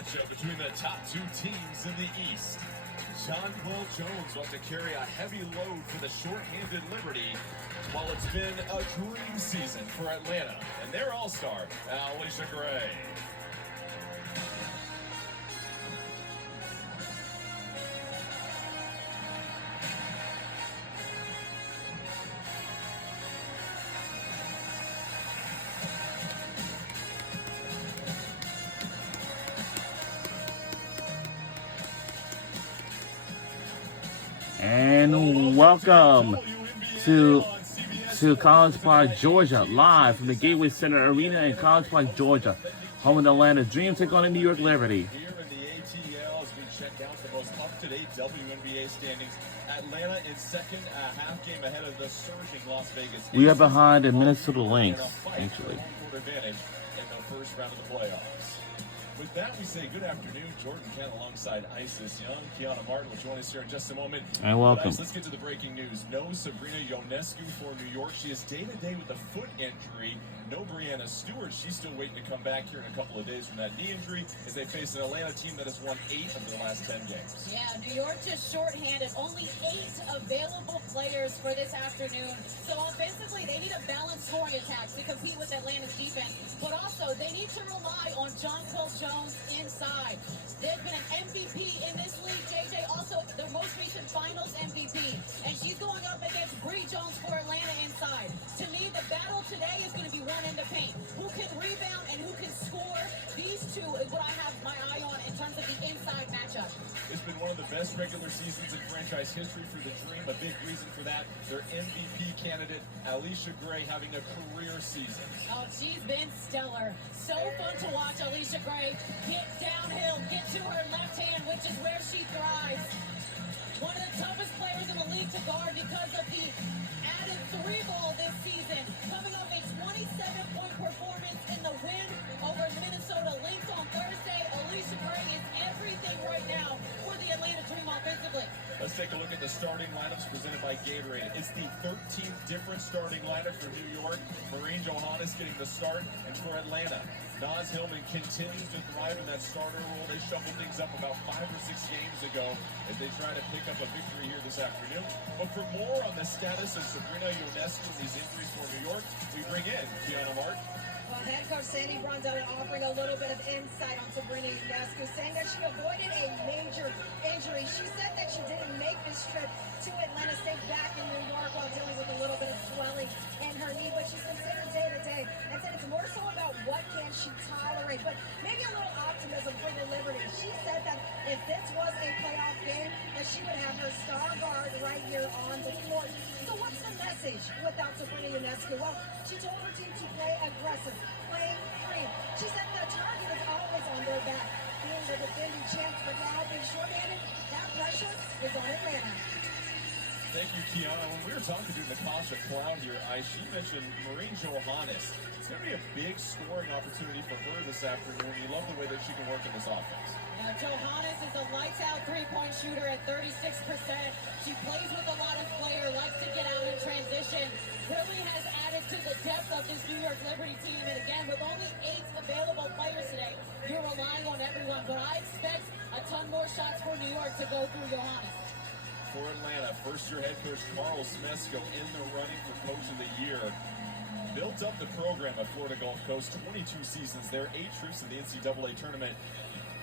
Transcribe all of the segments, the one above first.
matchup between the top two teams in the East. Jonquel Jones wants to carry a heavy load for the short-handed Liberty, while it's been a dream season for Atlanta and their all-star, Allisha Gray. And welcome to College Park, Georgia, live from the Gateway Center Arena in College Park, Georgia, home of the Atlanta Dream, take on the New York Liberty. Here in the ATL, as we check out the most up-to-date WNBA standings, Atlanta in second, a half game ahead of the surging Las Vegas. We are behind the Minnesota Lynx, actually. Advantage in the first round of the playoffs. With that, we say good afternoon. Jordan Kent alongside Isis Young. Kiana Martin will join us here in just a moment. And welcome. Ice, let's get to the breaking news. No Sabrina Ionescu for New York. She is day-to-day with a foot injury. No Brianna Stewart. She's still waiting to come back here in a couple of days from that knee injury as they face an Atlanta team that has won 8 of their last 10 games. Yeah, New York just shorthanded. Only 8 available players for this afternoon. So offensively, they need a balanced scoring attack to compete with Atlanta's defense. But also, they need to rely on Jonquel Jones inside. There's been an MVP in this league. JJ also their most recent finals MVP. And she's going up against Bree Jones for Atlanta inside. To me, the battle today is going to be one in the paint. Who can rebound and who can score? These two is what I have my eye on in terms of the inside matchup. It's been one of the best regular seasons in franchise history for the Dream. A big reason for that, their MVP candidate, Allisha Gray, having a career season. Oh, she's been stellar. So fun to watch Allisha Gray get downhill, get to her left hand, which is where she thrives. One of the toughest players in the league to guard because of the added 3-ball this season. Coming off a 27-point performance in the win over Minnesota Lynx on Thursday, Allisha Gray is everything right now for the Atlanta Dream offensively. Let's take a look at the starting lineups presented by Gatorade. It's the 13th different starting lineup for New York. Maureen Johannes getting the start, and for Atlanta, Naz Hillman continues to thrive in that starter role. They shuffled things up about 5 or 6 games ago as they try to pick up a victory here this afternoon. But for more on the status of Sabrina Ionescu and these injuries for New York, we bring in Kiana Martin. Well, head coach Sandy Brondell offering a little bit of insight on Sabrina Ionescu, saying that she avoided a major injury. She said that she didn't make this trip to Atlanta, stayed back in New York while dealing with a little bit of swelling in her knee, but she's considered day-to-day and said it's more so about what can she tolerate, but maybe a little optimism for the Liberty. She said that if this was a playoff game, that she would have her star guard right here on the court. So what's the message without Sabrina Ionescu? Well, she told her team to play aggressive, play free. She said the target is always on their back. Being the defending champs, but now being shorthanded, that pressure is on Atlanta. Thank you, Kiana. When we were talking to Natasha Cloud here, she mentioned Maureen Johannes. It's going to be a big scoring opportunity for her this afternoon. We love the way that she can work in this offense. Johannes is a lights-out three-point shooter at 36%. She plays with a lot of flair, likes to get out in transition. Really has added to the depth of this New York Liberty team. And again, with only 8 available players today, you're relying on everyone. But I expect a ton more shots for New York to go through Johannes. For Atlanta, first-year head coach Carl Smesko in the running for Coach of the Year. Built up the program at Florida Gulf Coast, 22 seasons there, 8 trips in the NCAA tournament.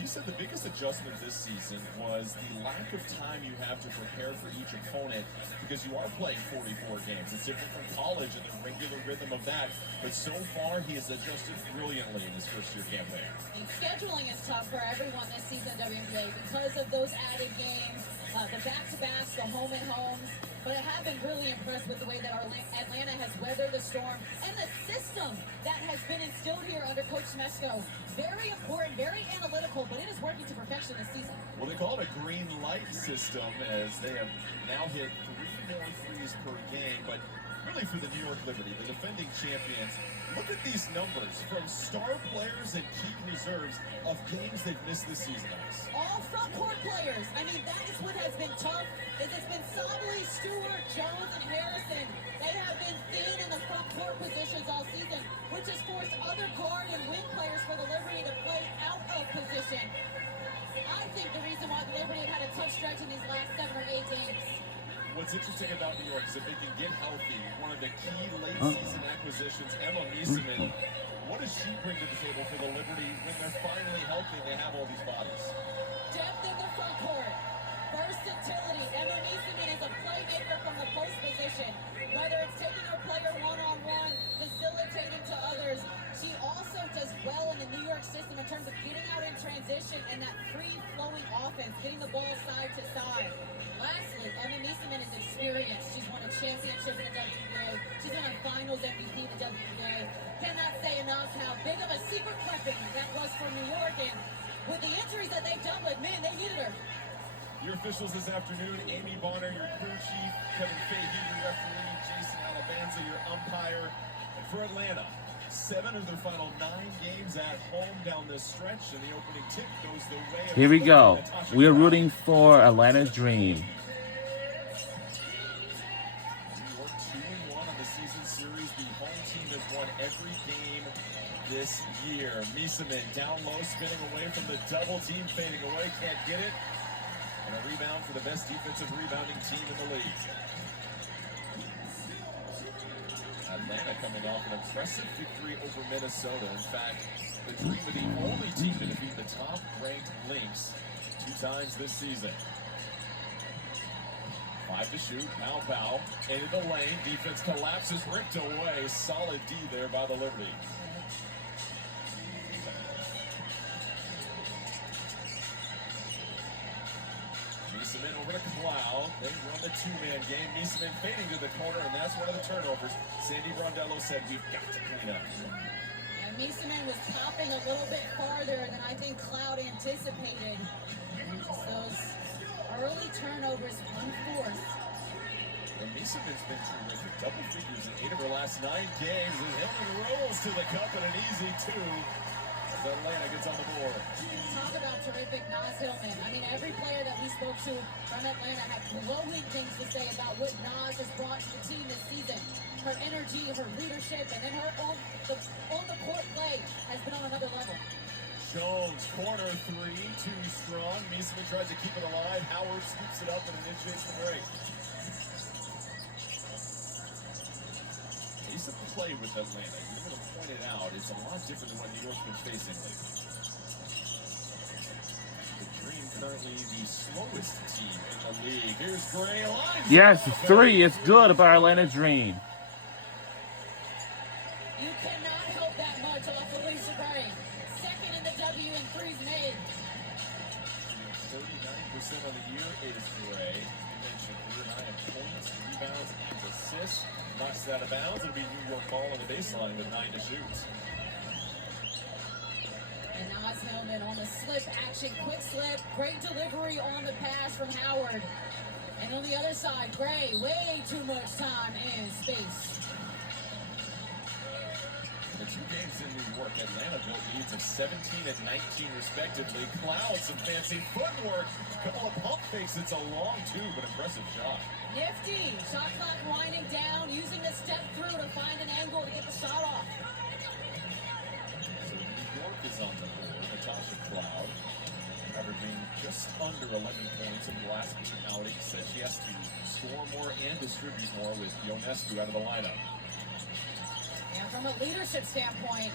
He said the biggest adjustment this season was the lack of time you have to prepare for each opponent because you are playing 44 games. It's different from college and the regular rhythm of that. But so far, he has adjusted brilliantly in his first-year campaign. And scheduling is tough for everyone this season in WNBA because of those added games, the back-to-backs, the home-and-homes. But I have been really impressed with the way that our Atlanta has weathered the storm and the system that has been instilled here under Coach Smesko. Very important, very analytical, but it is working to perfection this season. Well, they call it a green light system as they have now hit 3 more threes per game, but really for the New York Liberty, the defending champions. Look at these numbers from star players and key reserves of games they've missed this season, Ice. All front court players. I mean, that is what has been tough. Is it's been Sobley, Stewart, Jones, and Harrison. They have been thin in the front court positions all season, which has forced other guard and wing players for the Liberty to play out of position. I think the reason why the Liberty have had a tough stretch in these last 7 or 8 games. What's interesting about New York is if they can get healthy, one of the key late-season acquisitions, Emma Miesemann, what does she bring to the table for the Liberty when they're finally healthy and they have all these bodies? Depth in the front court. Versatility. Emma Miesemann is a playmaker from the post position. Whether it's taking her player one-on-one, facilitating to others, she also does well in the New York system in terms of getting out in transition and that free-flowing offense, getting the ball side to side. Lastly, Emma Miesemann is experienced. She's won a championship in the WNBA. She's won a finals MVP in the WNBA. Cannot say enough how big of a secret weapon that was for New York. And with the injuries that they've dealt with, man, they needed her. Your officials this afternoon, Amy Bonner, your crew chief, Kevin Fahey, your referee, Jason Alabanza, your umpire. And for Atlanta, 7 of their final 9 games at home down this stretch, and the opening tip goes the way of Here we go. Natasha We are Cloud. rooting for Atlanta's dream. New York 2-1 on the season series. The home team has won every game this year. Miesemann down low, spinning away from the double team, fading away, can't get it. And a rebound for the best defensive rebounding team in the league. Atlanta coming off an impressive victory over Minnesota. In fact, the Dream are the only team to defeat the top-ranked Lynx 2 times this season. 5 to shoot, Bow into the lane. Defense collapses, ripped away. Solid D there by the Liberty. Miesemann over to Cloud. They run the 2-man game. Miesemann fading to the corner, and that's one of the turnovers. Sandy Brondello said, we've got to clean up. And Miesemann was popping a little bit farther than I think Cloud anticipated. Just those early turnovers unforced. And Miesemann's been terrific. Double figures in 8 of her last 9 games. And Hillman rolls to the cup and an easy 2 as Atlanta gets on the board. Talk about terrific Naz Hillman. I mean, every player that we spoke to from Atlanta had glowing things to say about what Naz has brought to the team this season. Her energy, her leadership, and then her on-the-court play has been on another level. Jones, corner 3, too strong. Miesemann tries to keep it alive. Howard scoops it up and initiates the break. Pace of play with Atlanta. You're going to point it out. It's a lot different than what New York's been facing lately. The Dream currently the slowest team in the league. Here's Gray. Lines Yes, 3. It's good about Atlanta's dream. You cannot help that much off Felicia Gray. Second in the W in threes made. 39% on the year is Gray. You mentioned career high in points, rebounds, and assists. Knocks that out of bounds. It'll be New York ball on the baseline with 9 to shoot. And Naz Hillman on the slip action, quick slip, great delivery on the pass from Howard. And on the other side, Gray, way too much time and space. The 2 games in New York, Atlanta built leads of 17 and 19 respectively. Cloud, some fancy footwork. Couple of pump fakes. It's a long 2, but impressive shot. Nifty, shot clock winding down, using the step through to find an angle to get the shot off. So New York is on the board. Natasha Cloud, averaging just under 11 points in the last outing. Said she has to score more and distribute more with Ionescu out of the lineup. And from a leadership standpoint,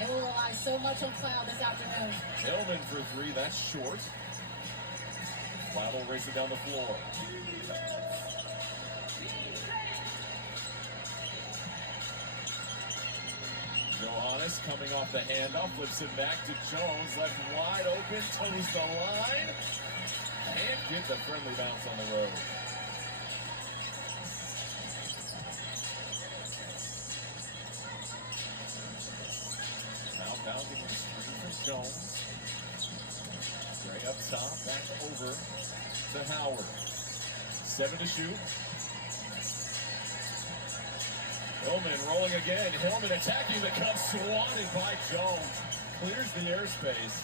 they will rely so much on Cloud this afternoon. Hillman for 3, that's short. Cloud will race it down the floor. Johannes coming off the handoff, flips it back to Jones, left wide open, toes the line. Can't get the friendly bounce on the road. Now bounding with a screen from Jones. Gray up top, back over to Howard. 7 to shoot. Hillman rolling again. Hillman attacking the cup, swatted by Jones. Clears the airspace.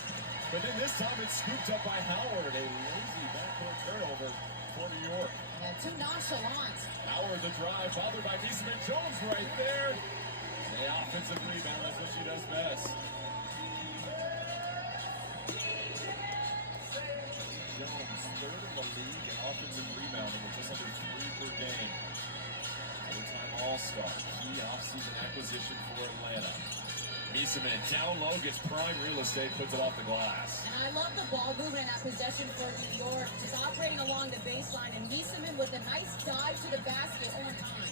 But then this time it's scooped up by Howard. A lazy backcourt turnover for New York. Yeah, too nonchalant. Howard the drive, bothered by Neesmith. Jones right there. The offensive rebound, that's what she does best. Jones, third in the league in offensive rebounding with just under 3 per game. All-time All-Star, key offseason acquisition for Atlanta. Neesmith down low, gets prime real estate, puts it off the glass. And I love the ball movement in that possession for New York. Just operating along the baseline, and Neesmith with a nice dive to the basket on time.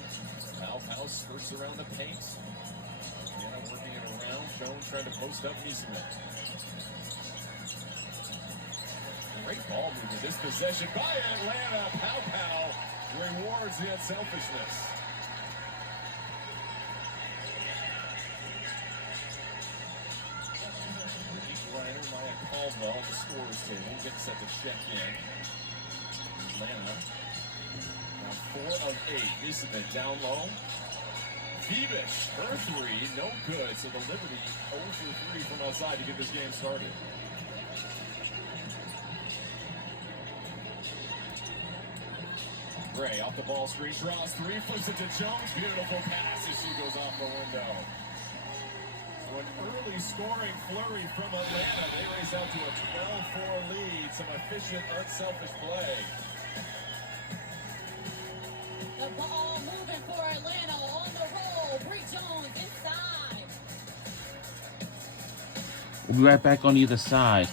Powell skirts around the paint. Atlanta working it around. Jones trying to post up Neesmith. Great ball movement. This possession by Atlanta. Powell rewards the unselfishness. Reiner, Maya Caldwell at the scorer's table. Gets set to check in. Atlanta. Now 4 of 8. Neesmith down low. Beavish, her 3, no good. So the Liberty 0 for 3 from outside to get this game started. Gray off the ball screen, draws 3, flips it to Jones. Beautiful pass as she goes off the window. So an early scoring flurry from Atlanta. They race out to a 12-4 lead. Some efficient, unselfish play. The ball moving for Atlanta on the roll. Bree Jones inside. We'll be right back on either side.